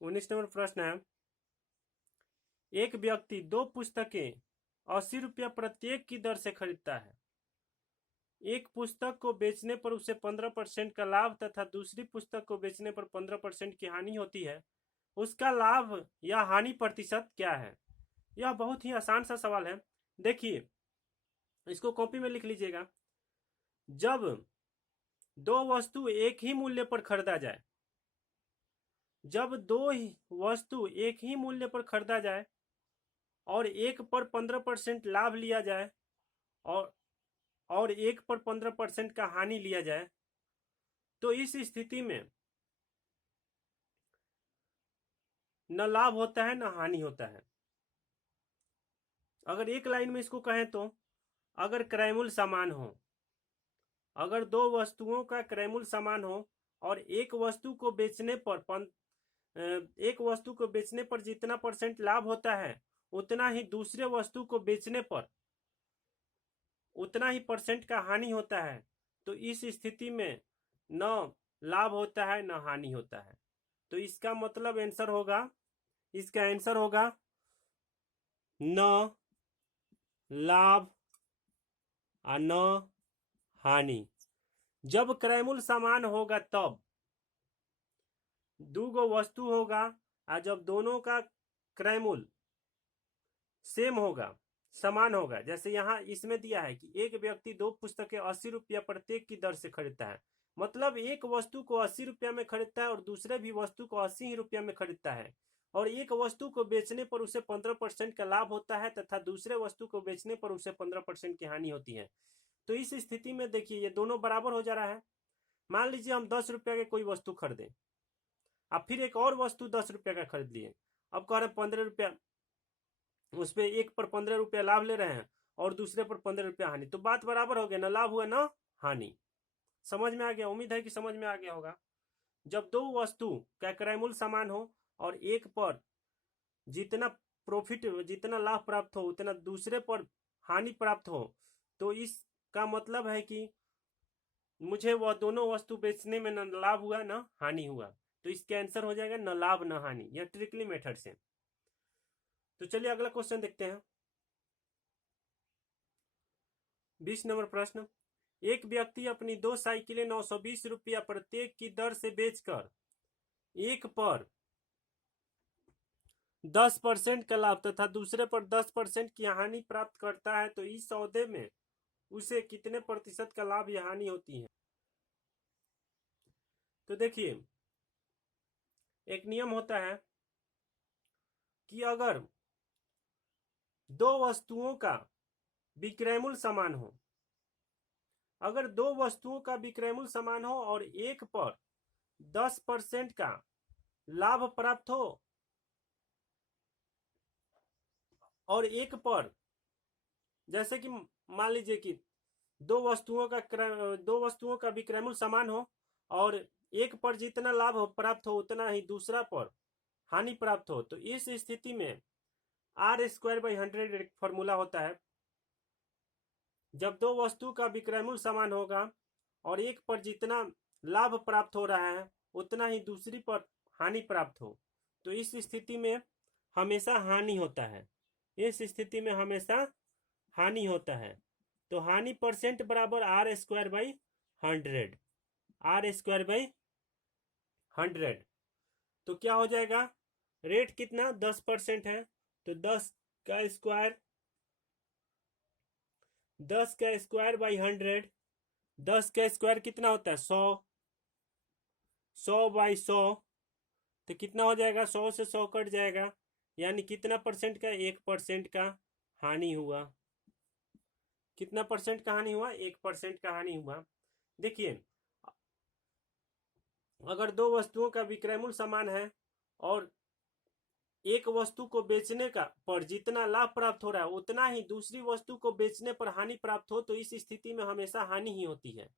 19 number प्रश्न है, एक व्यक्ति 2 पुस्तकें 80 रुपया प्रत्येक की दर से खरीदता है। एक पुस्तक को बेचने पर उसे 15% का लाभ तथा दूसरी पुस्तक को बेचने पर 15% की हानि होती है। उसका लाभ या हानि प्रतिशत क्या है? यह बहुत ही आसान सा सवाल है। देखिए, इसको कॉपी में लिख लीजिएगा। जब दो वस्तु एक ही मूल्य पर खरीदा जाए, जब दो वस्तु एक ही मूल्य पर खरीदा जाए और एक पर 15% लाभ लिया जाए और एक पर 15% का हानि लिया जाए, तो इस स्थिति में न लाभ होता है न हानि होता है। अगर एक लाइन में इसको कहें तो, अगर क्रयमूल्य समान हो, अगर दो वस्तुओं का क्रयमूल्य समान हो और एक वस्तु को बेचने पर जितना % लाभ होता है, उतना ही दूसरे वस्तु को बेचने पर उतना ही % का हानि होता है, तो इस स्थिति में न लाभ होता है न हानि होता है। तो इसका मतलब आंसर होगा, इसका आंसर होगा न लाभ और न हानि। जब क्रयमूल्य समान होगा तब दो वस्तु होगा, और जब दोनों का क्रयमूल्य सेम होगा, समान होगा, जैसे यहाँ इसमें दिया है कि एक व्यक्ति 2 पुस्तकें 80 रुपया प्रत्येक की दर से खरीदता है, मतलब एक वस्तु को 80 रुपया में खरीदता है और दूसरे भी वस्तु को 80 ही रुपया में खरीदता है, और एक वस्तु को बेचने पर उसे 15% का लाभ होता है तथा दूसरे वस्तु को बेचने पर उसे 15% की हानि होती है। तो इस स्थिति में देखिए, ये दोनों बराबर हो जा रहा है। मान लीजिए हम 10 रुपया के कोई वस्तु खरीदे, अब फिर एक और वस्तु 10 रुपया का खरीद लिए, अब कह रहे 15 रुपया, उस पर एक पर 15 रुपया लाभ ले रहे हैं और दूसरे पर 15 रुपया हानि, तो बात बराबर हो गया, ना लाभ हुआ ना हानि। समझ में आ गया? उम्मीद है कि समझ में आ गया होगा। जब दो वस्तु का क्रय मूल्य समान हो और एक पर जितना प्रॉफिट, जितना लाभ प्राप्त हो उतना दूसरे पर हानि प्राप्त हो, तो इसका मतलब है कि मुझे वह दोनों वस्तु बेचने में न लाभ हुआ न हानि हुआ, तो इसका आंसर हो जाएगा न लाभ न हानि, यह ट्रिकली मेथड से। तो चलिए अगला क्वेश्चन देखते हैं। 20 नंबर प्रश्न, एक व्यक्ति अपनी 2 साइकिलें 920 रुपया प्रत्येक की दर से बेचकर एक पर 10% का लाभ तथा दूसरे पर 10% की हानि प्राप्त करता है, तो इस सौदे में उसे कितने % का लाभ या हानि होती है? तो देखिए, एक नियम होता है कि अगर दो वस्तुओं का विक्रय मूल्य समान हो, अगर दो वस्तुओं का विक्रय मूल्य समान हो और एक पर 10% का लाभ प्राप्त हो और एक पर, जैसे कि मान लीजिए कि दो वस्तुओं का विक्रय मूल्य समान हो और एक पर जितना लाभ प्राप्त हो उतना ही दूसरा पर हानि प्राप्त हो, तो इस स्थिति में R²/100 एक फॉर्मूला होता है। जब दो वस्तु का विक्रय मूल्य समान होगा और एक पर जितना लाभ प्राप्त हो रहा है उतना ही दूसरी पर हानि प्राप्त हो, तो इस स्थिति में हमेशा हानि होता है, इस स्थिति में हमेशा हानि होता है। तो हानि % बराबर R²/100, R²/100। तो क्या हो जाएगा, रेट कितना 10% है, तो 10 का स्क्वायर 10²/100, 10 का स्क्वायर कितना होता है 100, 100/100, तो कितना हो जाएगा 100 से 100 कट जाएगा, यानी कितना % का 1% का हानि हुआ। कितना % का हानि हुआ? 1% का हानि हुआ। देखिए, अगर दो वस्तुओं का विक्रय मूल्य समान है और एक वस्तु को बेचने का पर जितना लाभ प्राप्त हो रहा है उतना ही दूसरी वस्तु को बेचने पर हानि प्राप्त हो, तो इस स्थिति में हमेशा हानि ही होती है,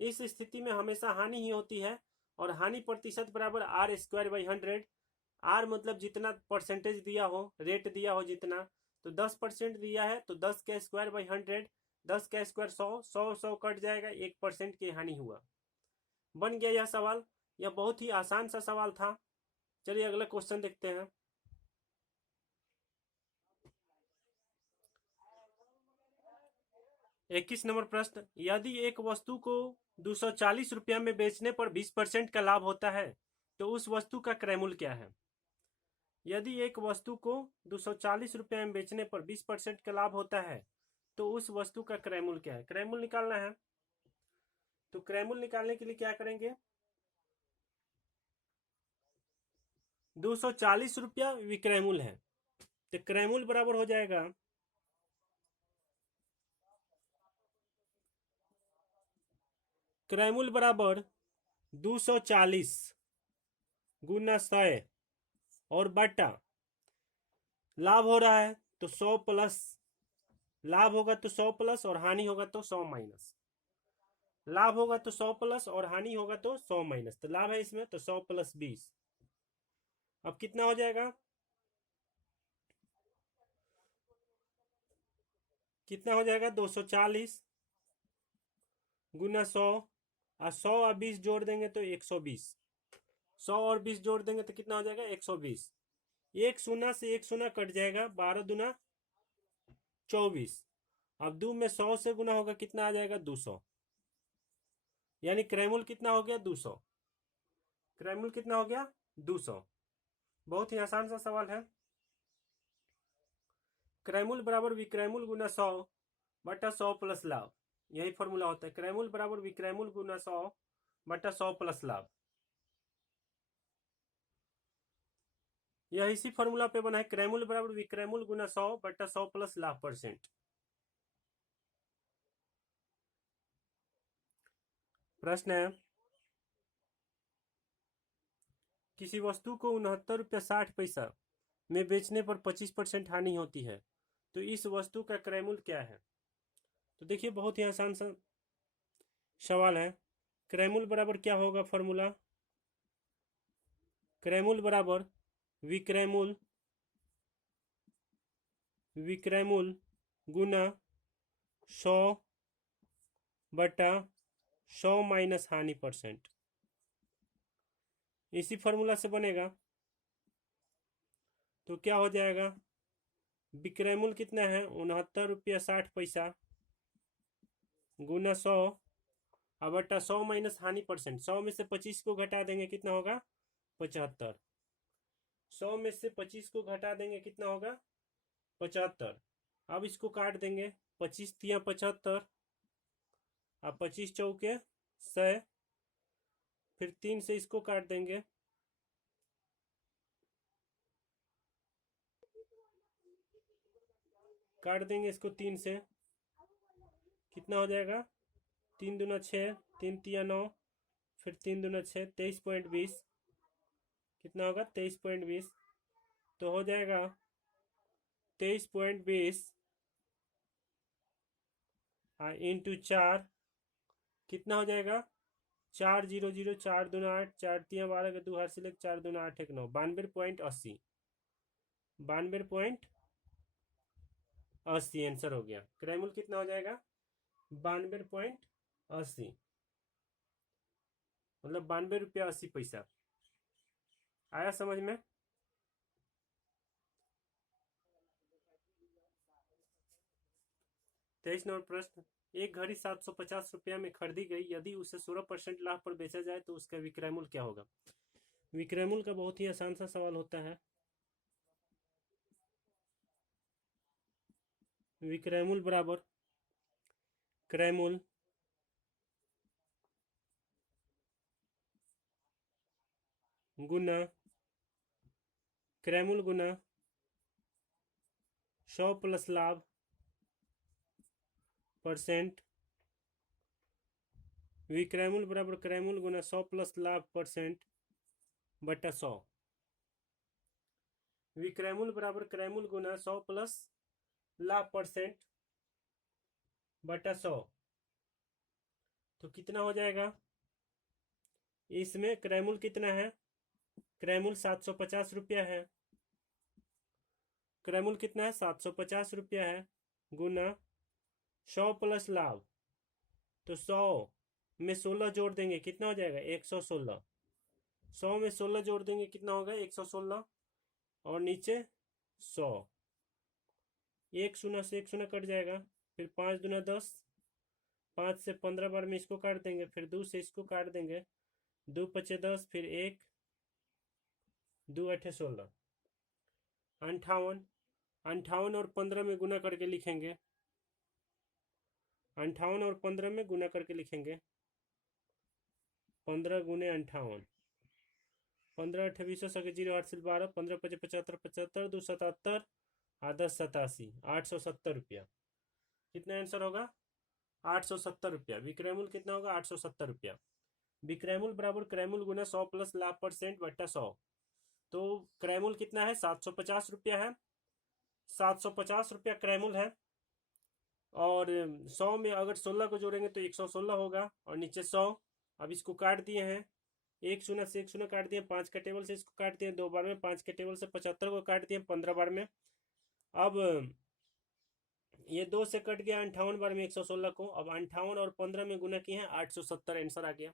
इस स्थिति में हमेशा हानि ही होती है। और हानि प्रतिशत बराबर R²/100। R मतलब जितना % दिया हो, रेट दिया हो जितना, तो 10% दिया है तो 10²/100, 10 का स्क्वायर 100, 100 100 कट जाएगा, 1% की हानि हुआ। बन गया यह सवाल। यह बहुत ही आसान सा सवाल था। चलिए अगला क्वेश्चन देखते हैं। इक्कीस नंबर प्रश्न, यदि एक वस्तु को 240 रुपया में बेचने पर 20% का लाभ होता है तो उस वस्तु का क्रय मूल्य क्या है? यदि एक वस्तु को 240 रुपया में बेचने पर 20% का लाभ होता है तो उस वस्तु का क्रय मूल्य क्या है? क्रय मूल्य निकालना है। तो क्रय मूल्य निकालने के लिए क्या करेंगे? 240 रुपया विक्रय मूल्य है, तो क्रय मूल्य बराबर हो जाएगा क्रय मूल्य बराबर 240 गुना 100 और बटा लाभ हो रहा है तो 100 प्लस, लाभ होगा तो 100 प्लस और हानि होगा तो 100 माइनस। लाभ होगा तो 100 प्लस और हानि होगा तो 100 माइनस। तो लाभ है इसमें तो 100 प्लस 20। अब कितना हो जाएगा? कितना हो जाएगा? 240 गुना 100 और 100 और 20 जोड़ देंगे तो 120। 100 और 20 जोड़ देंगे तो कितना हो जाएगा? 120। एक शून्य से एक शून्य कट जाएगा, 12 दूना 24। अब दो में 100 से गुना होगा, कितना आ जाएगा? 200। यानी क्रय मूल्य कितना हो गया? 200। क्रय मूल्य कितना हो गया? 200। बहुत ही आसान सा सवाल है। क्रय मूल्य बराबर विक्रय मूल्य गुना 100 बटा 100 प्लस लाभ, यही फॉर्मूला होता है। क्रय मूल्य बराबर विक्रय मूल्य गुना 100 बटा 100 प्लस लाभ, यह इसी फॉर्मूला पे बना है। क्रय मूल्य बराबर विक्रय मूल्य गुना 100 बटा 100 प्लस लाभ परसेंट। प्रश्न है, किसी वस्तु को 69 रुपया 60 पैसा में बेचने पर 25% हानि होती है तो इस वस्तु का क्रय मूल्य क्या है? तो देखिए बहुत ही आसान सा सवाल है। क्रय मूल्य बराबर क्या होगा? फॉर्मूला क्रय मूल्य बराबर विक्रय मूल्य गुना 100 बटा 100 माइनस हानि परसेंट, इसी फॉर्मूला से बनेगा। तो क्या हो जाएगा? विक्रय मूल्य कितना है? 69 रुपया 60 पैसा गुना 100 अब बटा 100 माइनस हानि परसेंट। 100 में से 25 को घटा देंगे, कितना होगा? 75। 100 में से 25 को घटा देंगे, कितना होगा? 75। अब इसको काट देंगे, 25 तिया 75 अब 25 चौके 100, फिर 3 से इसको काट देंगे, काट देंगे इसको 3 से, कितना हो जाएगा? 3 दूना 6, 3 तिया 9, फिर 3 दूना 6, 23.20, कितना होगा? 23.20। तो हो जाएगा 23.20 इंटू 4, कितना हो जाएगा? 400, 4 दूना 8, 4 तिया 12 के 2 हाथ से लेकर 4 दूना 8 1 9, 92.80, 92.80 आंसर हो गया। क्रय मूल्य कितना हो जाएगा? 92.80, मतलब 92 रुपया 80 पैसा। आया समझ में? तेईस नंबर प्रश्न, एक घड़ी 750 रुपया में खरीदी गई, यदि उसे 16% लाभ पर बेचा जाए तो उसका विक्रय मूल्य क्या होगा? विक्रय मूल्य का बहुत ही आसान सा सवाल होता है। विक्रय मूल्य बराबर क्रय मूल्य गुना क्रय मूल्य गुना 100 प्लस लाभ परसेंट। विक्रय मूल्य बराबर क्रय मूल्य गुना 100 प्लस लाभ परसेंट बटा 100। विक्रय मूल्य बराबर क्रय मूल्य गुना 100 प्लस लाभ परसेंट बटा 100, तो कितना हो जाएगा? इसमें क्रय मूल्य कितना है? क्रय मूल्य 750 रुपया है। क्रय मूल्य कितना है? 750 रुपया है गुना 100 प्लस लाभ, तो 100 में 16 जोड़ देंगे, कितना हो जाएगा? 116। 100 में 16 जोड़ देंगे कितना होगा 116, और नीचे 100, एक शून्य से एक शून्य कट जाएगा, फिर 5 दूना 10, 5 से 15 बार में इसको काट देंगे, फिर 2 से इसको काट देंगे, 2 पचे 10, फिर 1, 2 अठे 16, 58, 58 और 15 में गुना करके लिखेंगे, 58 और 15 में गुना करके लिखेंगे, 15 गुने 58, 15 28 सके 0, 8 से 12, 15 पचे 75, 75 2 77, 10 87, 870 रुपया। कितना आंसर होगा 870 रुपया। विक्रयमूल कितना होगा 870 रुपया। विक्रयमूल बराबर क्रयमूल गुना 100 प्लस लाभ परसेंट बट्टा 100। तो क्रयमूल कितना है 750 रुपया है, 750 रुपया क्रयमूल है, और 100 में अगर 16 को जोड़ेंगे तो 116 होगा, और नीचे 100। अब इसको काट दिए हैं, एक शून्य से एक शून्य काट दिए, 5 के टेबल से इसको काट दिए 2 बार में, 5 के टेबल से 75 को काट दिए 15 बार में। अब ये 2 से कट गया 58 बार में 116 को, अब 58 और 15 में गुना किए हैं 870 आंसर आ गया।